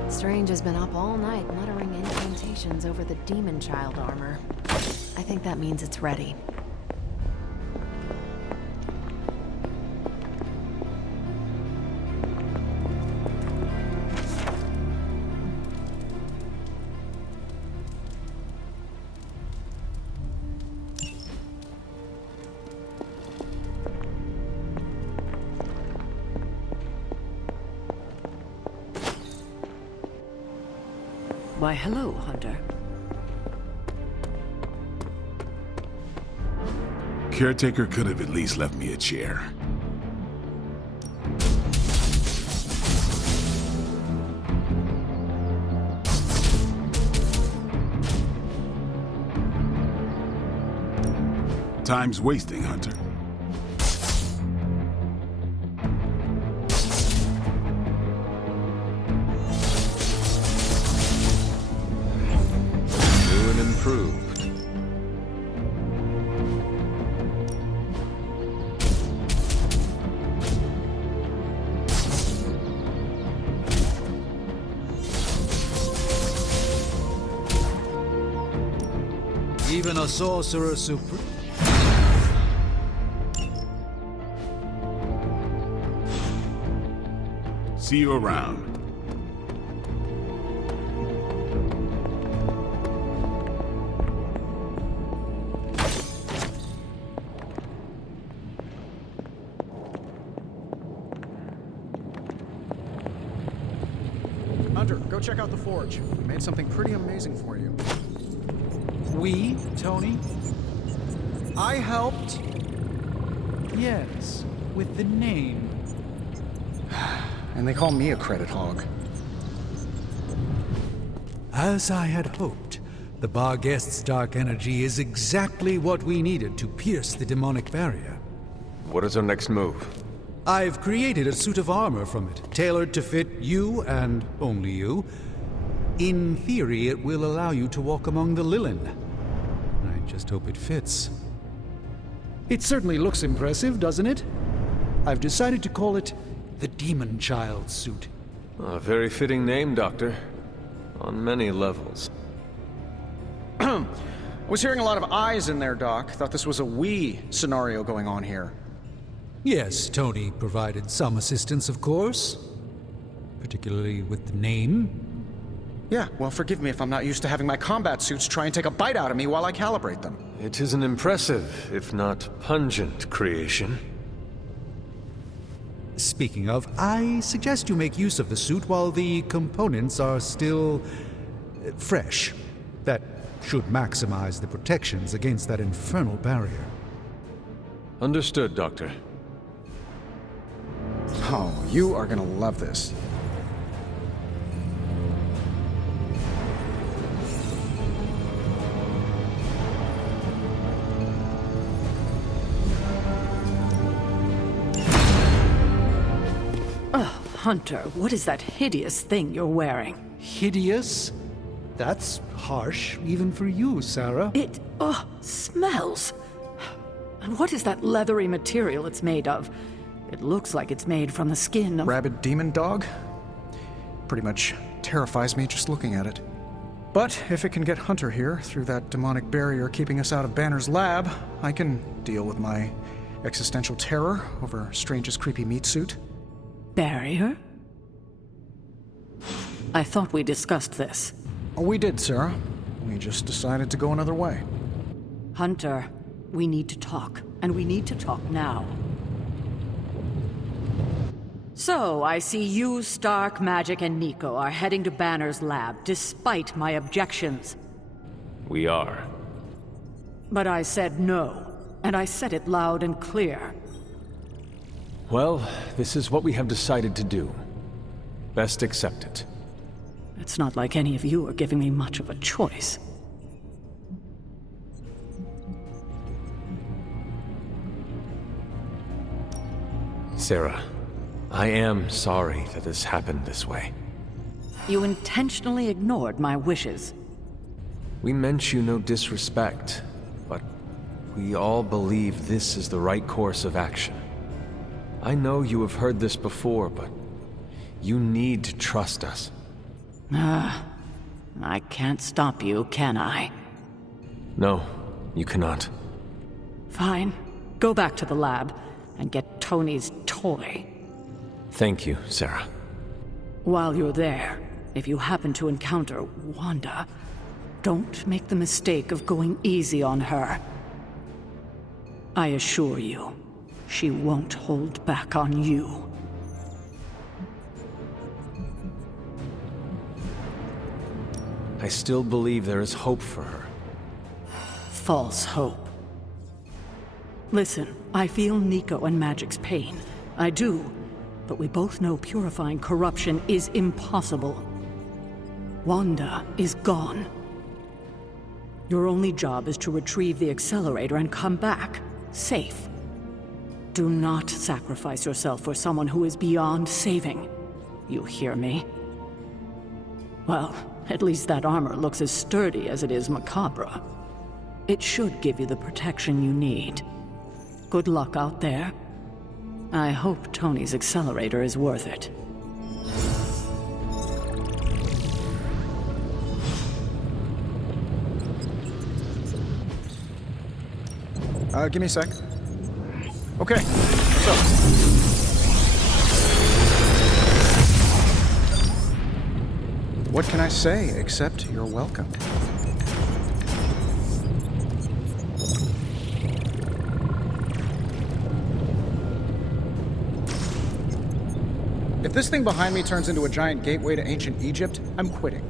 Strange has been up all night muttering incantations over the Demon Child armor. I think that means it's ready. Why, hello, Hunter. Caretaker could have at least left me a chair. Time's wasting, Hunter. New and improved. Even a sorcerer supreme. See you around. Hunter, go check out the forge. We made something pretty amazing for you. We, Tony? I helped. Yes, with the name. And they call me a credit hog. As I had hoped, the Barghest's dark energy is exactly what we needed to pierce the demonic barrier. What is our next move? I've created a suit of armor from it, tailored to fit you and only you. In theory, it will allow you to walk among the Lilin. I just hope it fits. It certainly looks impressive, doesn't it? I've decided to call it the Demon Child suit. A very fitting name, Doctor. On many levels. I was hearing a lot of eyes in there, Doc. Thought this was a we scenario going on here. Yes, Tony provided some assistance, of course. Particularly with the name. Yeah, well, forgive me if I'm not used to having my combat suits try and take a bite out of me while I calibrate them. It is an impressive, if not pungent, creation. Speaking of, I suggest you make use of the suit while the components are still fresh. That should maximize the protections against that infernal barrier. Understood, Doctor. Oh, you are gonna love this. Oh, Hunter, what is that hideous thing you're wearing? Hideous? That's harsh, even for you, Sarah. It, smells. And what is that leathery material it's made of? It looks like it's made from the skin of... Rabid demon dog? Pretty much terrifies me just looking at it. But if it can get Hunter here through that demonic barrier keeping us out of Banner's lab, I can deal with my Existential terror over Strange's creepy meat suit. Barrier? I thought we discussed this. Oh, we did, Sarah. We just decided to go another way. Hunter, we need to talk, and we need to talk now. So, I see you, Stark, Magic, and Nico are heading to Banner's lab, despite my objections. We are. But I said no, and I said it loud and clear. Well, this is what we have decided to do. Best accept it. It's not like any of you are giving me much of a choice. Sarah, I am sorry that this happened this way. You intentionally ignored my wishes. We meant you no disrespect, but we all believe this is the right course of action. I know you have heard this before, but you need to trust us. I can't stop you, can I? No, you cannot. Fine. Go back to the lab and get Tony's toy. Thank you, Sarah. While you're there, if you happen to encounter Wanda, don't make the mistake of going easy on her. I assure you, she won't hold back on you. I still believe there is hope for her. False hope. Listen, I feel Nico and Magic's pain. I do. But we both know purifying corruption is impossible. Wanda is gone. Your only job is to retrieve the accelerator and come back, safe. Do not sacrifice yourself for someone who is beyond saving. You hear me? Well, at least that armor looks as sturdy as it is macabre. It should give you the protection you need. Good luck out there. I hope Tony's accelerator is worth it. Give me a sec. Okay, so... what can I say except you're welcome? If this thing behind me turns into a giant gateway to ancient Egypt, I'm quitting.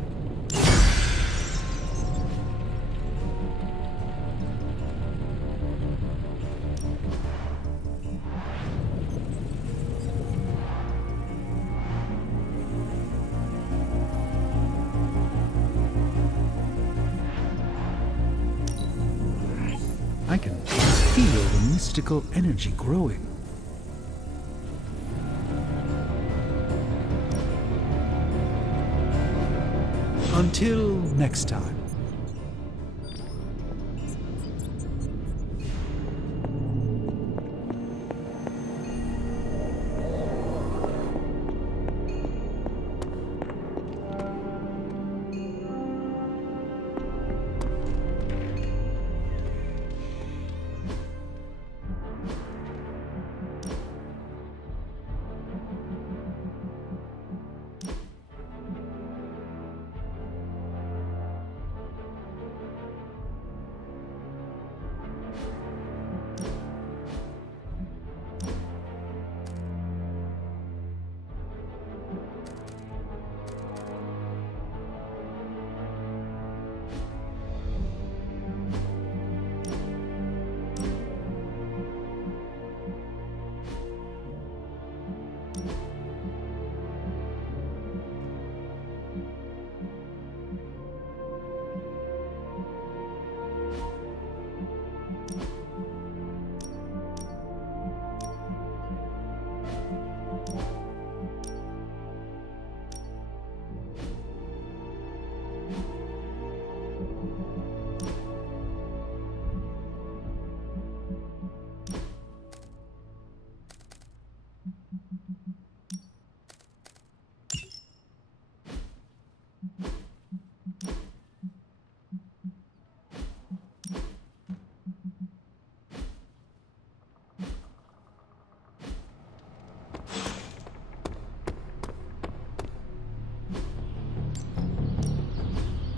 I can feel the mystical energy growing. Until next time.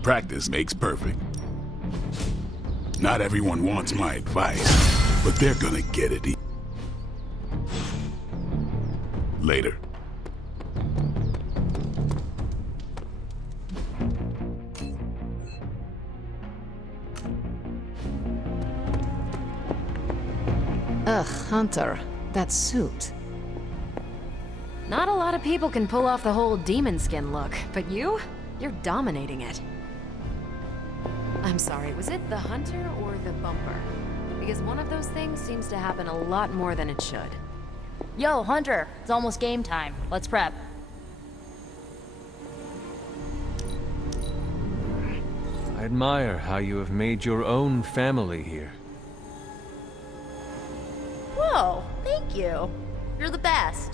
practice makes perfect. Not everyone wants my advice, but they're gonna get it. Later. Ugh, Hunter. That suit. Not a lot of people can pull off the whole demon skin look, but you're dominating it. I'm sorry, was it the hunter or the bumper? Because one of those things seems to happen a lot more than it should. Yo, Hunter, it's almost game time. Let's prep. I admire how you have made your own family here. Whoa, thank you. You're the best.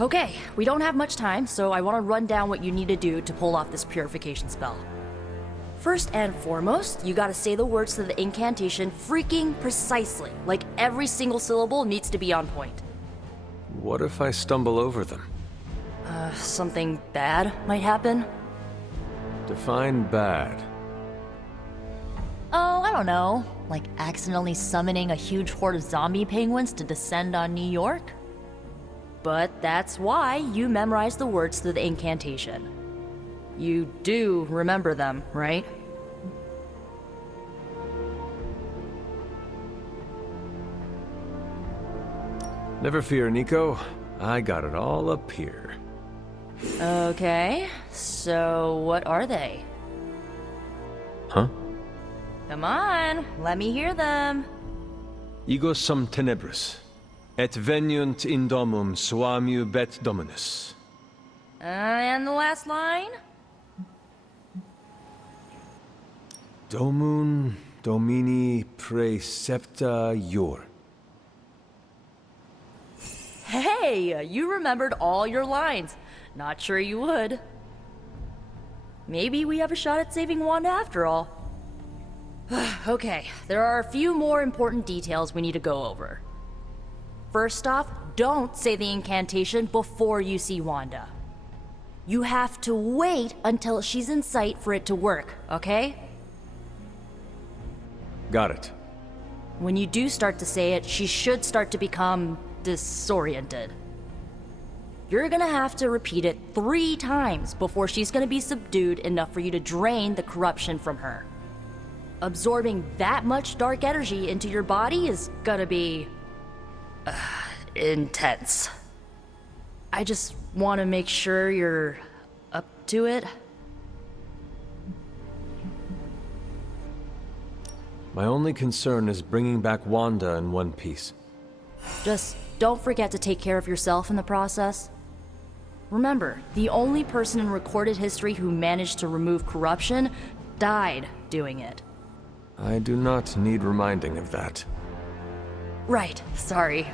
Okay, we don't have much time, so I want to run down what you need to do to pull off this purification spell. First and foremost, you gotta say the words to the incantation freaking precisely. Like every single syllable needs to be on point. What if I stumble over them? Something bad might happen? Define bad. Oh, I don't know. Like accidentally summoning a huge horde of zombie penguins to descend on New York? But that's why you memorize the words to the incantation. You do remember them, right? Never fear, Nico. I got it all up here. Okay, so what are they? Huh? Come on, let me hear them. Ego sum tenebris, et veniunt in domum suamiu bet dominus. And the last line? Domun domini precepta iur. Hey, you remembered all your lines. Not sure you would. Maybe we have a shot at saving Wanda after all. Okay, there are a few more important details we need to go over. First off, don't say the incantation before you see Wanda. You have to wait until she's in sight for it to work, okay? Got it. When you do start to say it, she should start to become disoriented. You're gonna have to repeat it 3 times before she's gonna be subdued enough for you to drain the corruption from her. Absorbing that much dark energy into your body is gonna be intense. I just want to make sure you're up to it. My only concern is bringing back Wanda in one piece. Just don't forget to take care of yourself in the process. Remember, the only person in recorded history who managed to remove corruption died doing it. I do not need reminding of that. Right, sorry.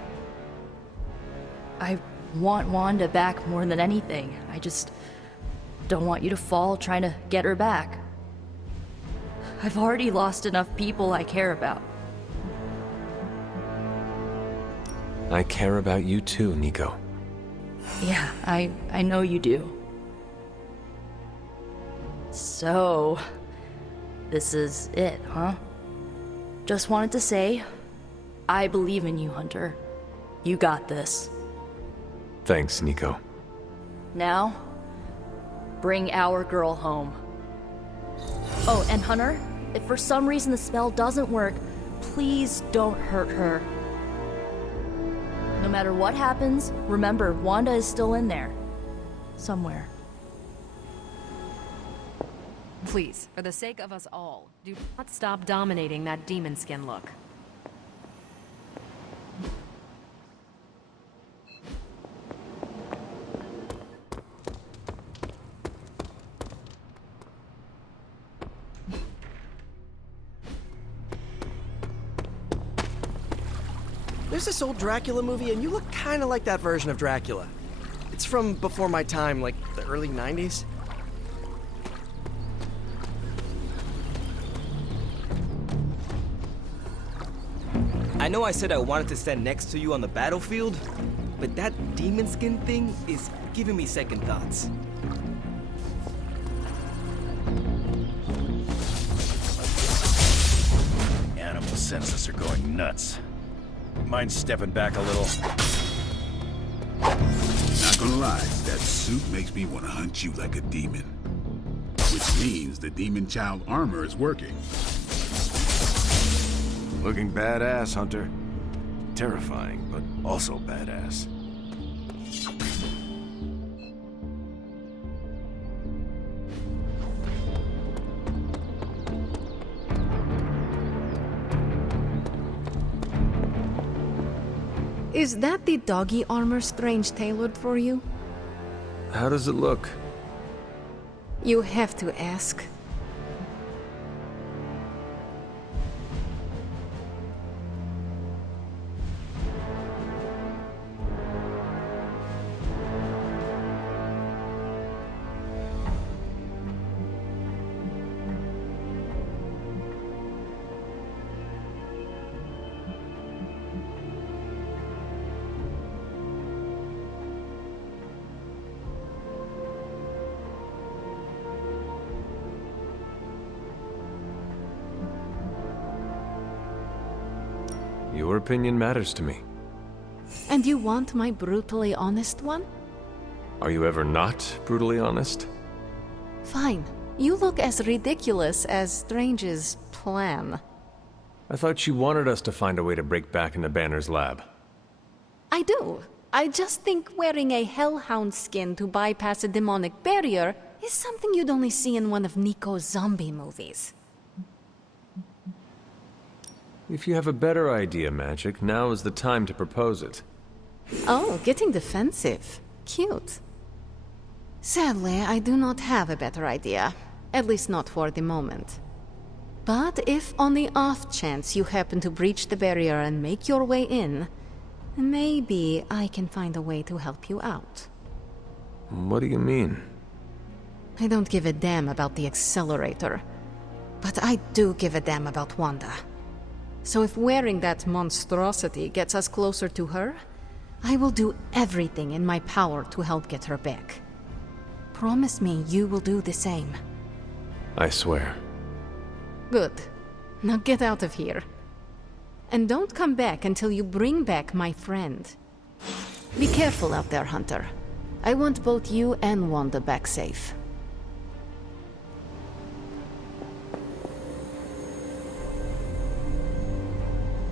I want Wanda back more than anything. I just don't want you to fall trying to get her back. I've already lost enough people I care about. I care about you too, Nico. Yeah, I know you do. So, this is it, huh? Just wanted to say, I believe in you, Hunter. You got this. Thanks, Nico. Now, bring our girl home. Oh, and Hunter, if for some reason the spell doesn't work, please don't hurt her. No matter what happens, remember, Wanda is still in there. Somewhere. Please, for the sake of us all, do not stop dominating that demon skin look. There's this old Dracula movie, and you look kind of like that version of Dracula. It's from before my time, like the early 90s. I know I said I wanted to stand next to you on the battlefield, but that demon skin thing is giving me second thoughts. Animal senses are going nuts. Mind stepping back a little? Not gonna lie, that suit makes me want to hunt you like a demon. Which means the demon child armor is working. Looking badass, Hunter. Terrifying, but also badass. Is that the doggy armor Strange tailored for you? How does it look? You have to ask. Your opinion matters to me. And you want my brutally honest one? Are you ever not brutally honest? Fine. You look as ridiculous as Strange's plan. I thought you wanted us to find a way to break back into Banner's lab. I do. I just think wearing a hellhound skin to bypass a demonic barrier is something you'd only see in one of Nico's zombie movies. If you have a better idea, Magic, now is the time to propose it. Oh, getting defensive. Cute. Sadly, I do not have a better idea. At least not for the moment. But if on the off chance you happen to breach the barrier and make your way in, maybe I can find a way to help you out. What do you mean? I don't give a damn about the accelerator. But I do give a damn about Wanda. So if wearing that monstrosity gets us closer to her, I will do everything in my power to help get her back. Promise me you will do the same. I swear. Good. Now get out of here. And don't come back until you bring back my friend. Be careful out there, Hunter. I want both you and Wanda back safe.